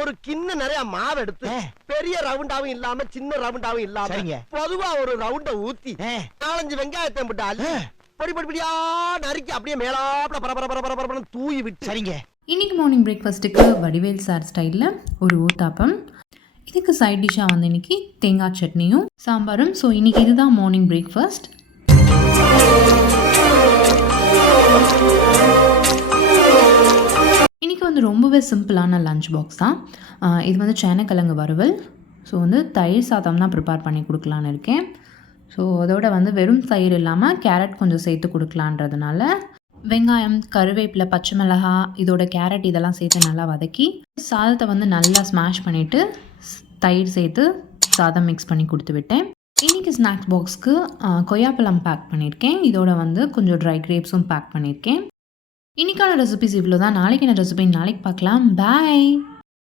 ஒரு கிண்ண நிறைய மாவு எடுத்து பெரிய ரவுண்டாவும் இல்லாம சின்ன ரவுண்டாவும் இல்லாம பொதுவா ஒரு ரவுண்ட ஊத்தி 4-5 வெங்காயத்தை போட்டு பொடி பொடி பொடியா நறுக்கி அப்படியே மேலாப்ல பரபர தூவி விட்டு சரிங்க. இன்னைக்கு மார்னிங் பிரேக்ஃபாஸ்ட்டுக்கு வடிவேல் சார் ஸ்டைலில் ஒரு ஊத்தாப்பம். இதுக்கு சைட் டிஷ்ஷாக வந்து இன்னைக்கு தேங்காய் சட்னியும் சாம்பாரும். ஸோ இன்னைக்கு இதுதான் மார்னிங் பிரேக்ஃபாஸ்ட். இன்றைக்கி வந்து ரொம்பவே சிம்பிளான லஞ்ச் பாக்ஸ் தான். இது வந்து சேனக்கிழங்கு வறுவல். ஸோ வந்து தயிர் சாதம் தான் ப்ரிப்பேர் பண்ணி கொடுக்கலான்னு இருக்கேன். ஸோ அதோட வந்து வெறும் தயிர் இல்லாமல் கேரட் கொஞ்சம் சேர்த்து கொடுக்கலான்றதுனால வெங்காயம், கருவேப்பிலை, பச்சை மிளகாய், இதோட கேரட் இதெல்லாம் சேர்த்து நல்லா வதக்கி சாதத்தை வந்து நல்லா ஸ்மாஷ் பண்ணிவிட்டு தயிர் சேர்த்து சாதம் மிக்ஸ் பண்ணி கொடுத்து விட்டேன். இன்றைக்கி ஸ்நாக்ஸ் பாக்ஸ்க்கு கொய்யாப்பழம் பேக் பண்ணியிருக்கேன். இதோட வந்து கொஞ்சம் ட்ரை கிரேப்ஸும் பேக் பண்ணியிருக்கேன். இன்றைக்கான ரெசிபிஸ் இவ்வளோ தான். நாளைக்கான ரெசிபி நாளைக்கு பார்க்கலாம். பாய்.